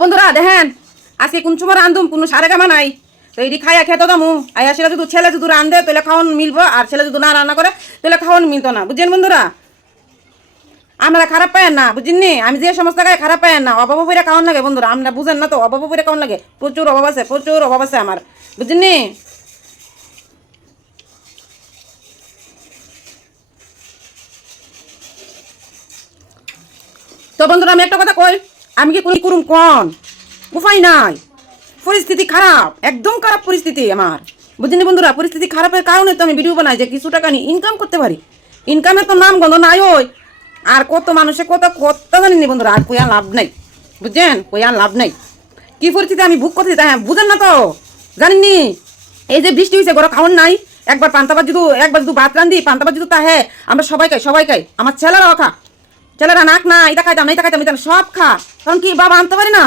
বন্ধুরা দেখেন আজকে কোন সময় রান্ধুম কোনো সারে কামা নাই তো এটি খাইয়া খেতে দামু আয়া সেটা যদি ছেলে যদি রান্ধে তাহলে খাওয়ান মিলবো আর ছেলে যদি না রান্না করে তাহলে খাওয়ান মিলতো না বুঝছেন বন্ধুরা। আপনারা খারাপ পায়েন না বুঝিনি, আমি যে সমস্ত জায়গায় খারাপ পায়েন না, অভাব পরে খাওয়ান লাগে বন্ধুরা, আমরা বুঝেন না তো অভাব পরে খাওয়ান লাগে, প্রচুর অভাব আছে আমার বুঝিনি। তো বন্ধুরা আমি একটা কথা কই, আমি কি কোনো করুম কন উপায় নাই, পরিস্থিতি খারাপ, একদম খারাপ পরিস্থিতি আমার বুঝিনি বন্ধুরা। পরিস্থিতি খারাপের কারণে তো আমি ভিডিও বানাই যে কিছু টাকা নিয়ে ইনকাম করতে পারি, ইনকামের তো নাম গন্ধ নাই ওই, আর কত মানুষে কত কত জানেনি বন্ধুরা, আর কইয়া লাভ নাই বুঝছেন, কইয়া লাভ নাই। কি পরিস্থিতি আমি ভোগ করতে হ্যাঁ বুঝেন না তো জানেননি। এই যে বৃষ্টি হয়েছে ঘরে খাওয়ান নাই, একবার পান্তাবাদ যদি একবার যদি ভাত রান্ধি পান্তাবাদ যদি তা হ্যাঁ আমরা সবাই খাই, আমার ছেলেরাও খা, ছেলেরা নাক না এটা খাইতাম না এটা খাইতাম এটা সব খা, কারণ কি বাবা আনতে পারি না।